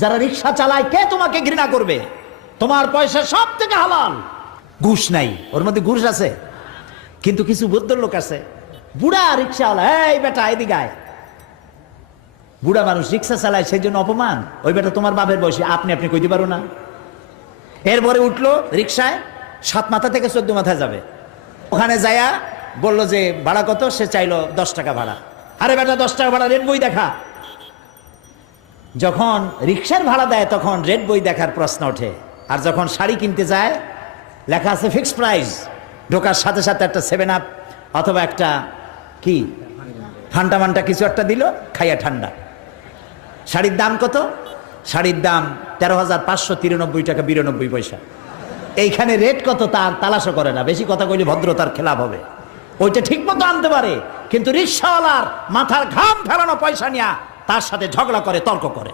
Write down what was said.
যারা রিক্সা চালায় কে তোমাকে ঘৃণা করবে? তোমার পয়সা সব থেকে হালাল। ঘুষ নাই, ওর মধ্যে ঘুষ আছে। কিন্তু কিছু ভদ্রলোক আছে, বুড়া রিক্সাওয়ালা, এই বেটা এদিকে আয়। বুড়া মানুষ রিক্সা চালায় সেই জন্য অপমান। ওই বেটা তোমার বাপের বয়সী, আপনি কইতে পারো না? এরপরে উঠলো রিক্সায়, 7 মাথা থেকে 14 মাথায় যাবে। ওখানে যায়া বললো যে ভাড়া কত? সে চাইলো 10 টাকা ভাড়া। আরে বেটা 10 টাকা ভাড়া, রেড বই দেখা। যখন রিক্সার ভাড়া দেয় তখন রেড বই দেখার প্রশ্ন ওঠে। আর যখন শাড়ি কিনতে যায় লেখা আছে ফিক্সড প্রাইস, ঢোকার সাথে সাথে একটা 7 আপ অথবা একটা কি ঠান্ডা মান্টা কিছু একটা দিল, খাইয়া ঠান্ডা। শাড়ির দাম কত? শাড়ির দাম 13,593 টাকা 92 পয়সা। এইখানে রেট কত তার তালাশও করে না, বেশি কথা কইলে ভদ্রতার খেলাপ হবে। ওইটা ঠিক মতো আনতে পারে, কিন্তু রিক্সাওয়ালার মাথার ঘাম ফেলানো পয়সা নিয়ে তার সাথে ঝগড়া করে, তর্ক করে।